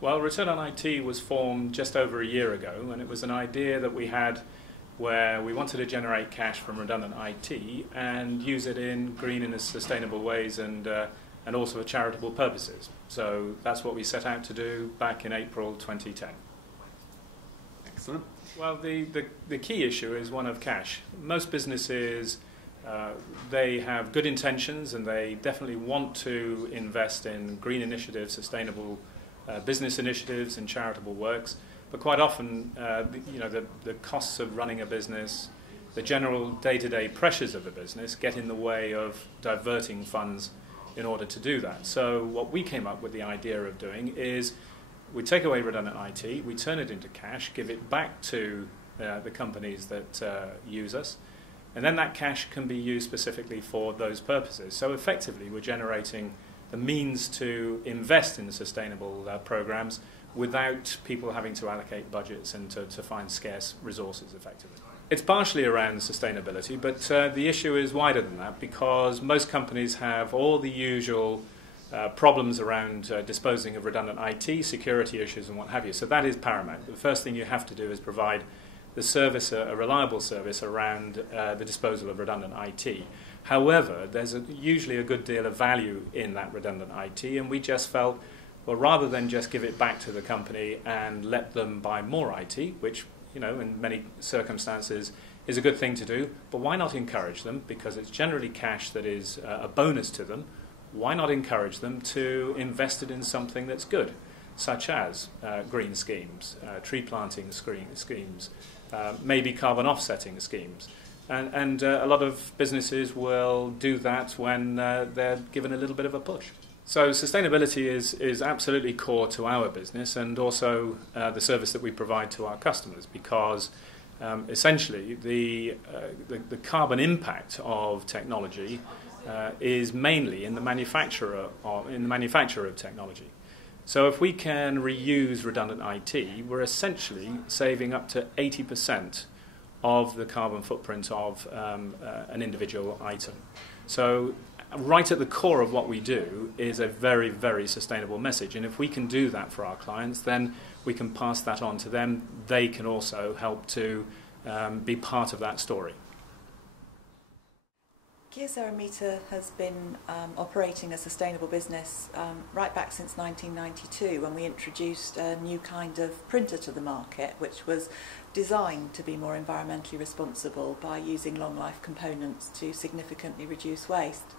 Well, Return on IT was formed just over a year ago, and it was an idea that we had where we wanted to generate cash from redundant IT and use it in green and sustainable ways and also for charitable purposes. So that's what we set out to do back in April 2010. Excellent. Well, the key issue is one of cash. Most businesses, they have good intentions and they definitely want to invest in green initiatives, sustainable business initiatives and charitable works, but quite often the costs of running a business, the general day-to-day pressures of a business get in the way of diverting funds in order to do that. So what we came up with the idea of doing is we take away redundant IT, we turn it into cash, give it back to the companies that use us, and then that cash can be used specifically for those purposes. So effectively we're generating the means to invest in sustainable programs without people having to allocate budgets and to find scarce resources effectively. It's partially around sustainability, but the issue is wider than that because most companies have all the usual problems around disposing of redundant IT, security issues and what have you. So that is paramount. The first thing you have to do is provide the service, a reliable service around the disposal of redundant IT. However, there's usually a good deal of value in that redundant IT, and we just felt, well, rather than just give it back to the company and let them buy more IT, which, in many circumstances is a good thing to do, but why not encourage them, because it's generally cash that is a bonus to them, why not encourage them to invest it in something that's good, such as green schemes, tree planting schemes, maybe carbon offsetting schemes. And a lot of businesses will do that when they're given a little bit of a push. So sustainability is absolutely core to our business and also the service that we provide to our customers because essentially the carbon impact of technology is mainly in the manufacturer of technology. So if we can reuse redundant IT, we're essentially saving up to 80% of the carbon footprint of an individual item. So right at the core of what we do is a very, very sustainable message. And if we can do that for our clients, then we can pass that on to them. They can also help to be part of that story. Kyocera has been operating a sustainable business right back since 1992 when we introduced a new kind of printer to the market which was designed to be more environmentally responsible by using long-life components to significantly reduce waste.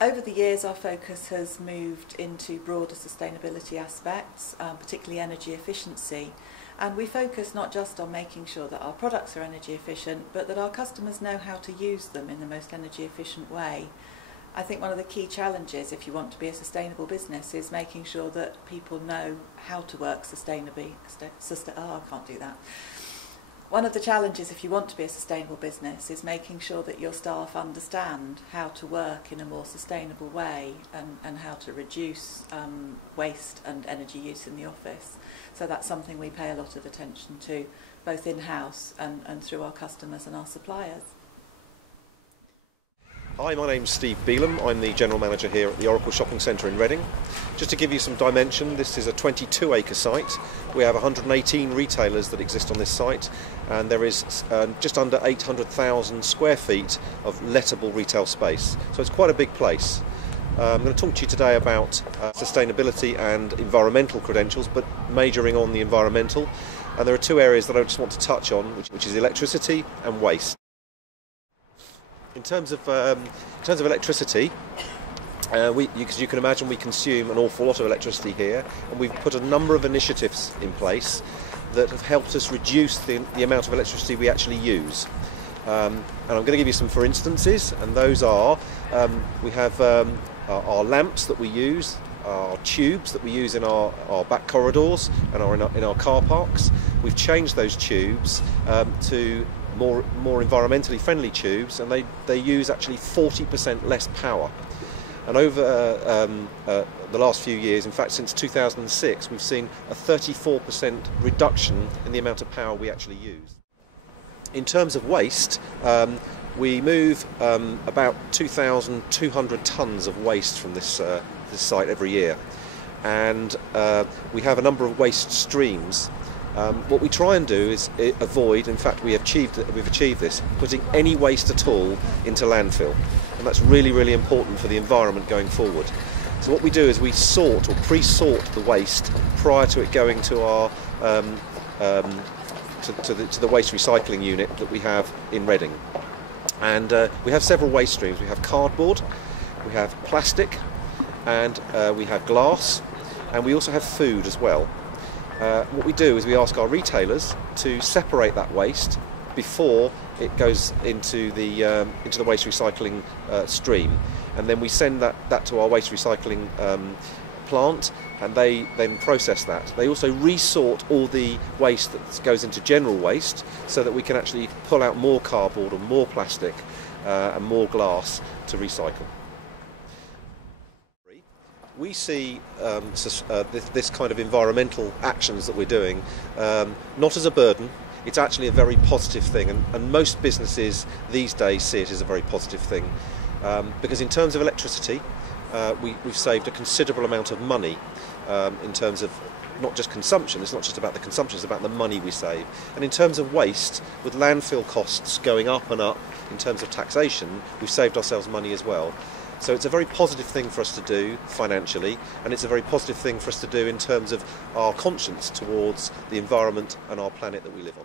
Over the years our focus has moved into broader sustainability aspects, particularly energy efficiency. And we focus not just on making sure that our products are energy efficient, but that our customers know how to use them in the most energy efficient way. I think one of the key challenges if you want to be a sustainable business is making sure that people know how to work sustainably. I can't do that. One of the challenges if you want to be a sustainable business is making sure that your staff understand how to work in a more sustainable way and how to reduce waste and energy use in the office. So that's something we pay a lot of attention to, both in-house and through our customers and our suppliers. Hi, my name's Steve Beelum. I'm the General Manager here at the Oracle Shopping Centre in Reading. Just to give you some dimension, this is a 22-acre site. We have 118 retailers that exist on this site, and there is just under 800,000 square feet of lettable retail space. So it's quite a big place. I'm going to talk to you today about sustainability and environmental credentials, but majoring on the environmental. And there are two areas that I just want to touch on, which is electricity and waste. In terms of electricity, as you can imagine, we consume an awful lot of electricity here, and we've put a number of initiatives in place that have helped us reduce the amount of electricity we actually use. And I'm going to give you some for instances, and those are we have our lamps that we use, our tubes that we use in our back corridors and in our car parks. We've changed those tubes to more environmentally friendly tubes, and they use actually 40% less power. And over the last few years, in fact since 2006, we've seen a 34% reduction in the amount of power we actually use. In terms of waste, we move about 2,200 tonnes of waste from this site every year. and we have a number of waste streams. What we try and do is avoid, in fact we've achieved this, putting any waste at all into landfill, and that's really, really important for the environment going forward. So what we do is we sort or pre-sort the waste prior to it going to our to the waste recycling unit that we have in Reading. And we have several waste streams. We have cardboard, we have plastic, and we have glass, and we also have food as well. What we do is we ask our retailers to separate that waste before it goes into the waste recycling stream, and then we send that to our waste recycling plant, and they then process that. They also resort all the waste that goes into general waste, so that we can actually pull out more cardboard and more plastic and more glass to recycle. We see this kind of environmental actions that we're doing not as a burden. It's actually a very positive thing, and most businesses these days see it as a very positive thing, because in terms of electricity, we've saved a considerable amount of money in terms of not just consumption. It's not just about the consumption, it's about the money we save. And in terms of waste, with landfill costs going up and up in terms of taxation, we've saved ourselves money as well. So it's a very positive thing for us to do financially, and it's a very positive thing for us to do in terms of our conscience towards the environment and our planet that we live on.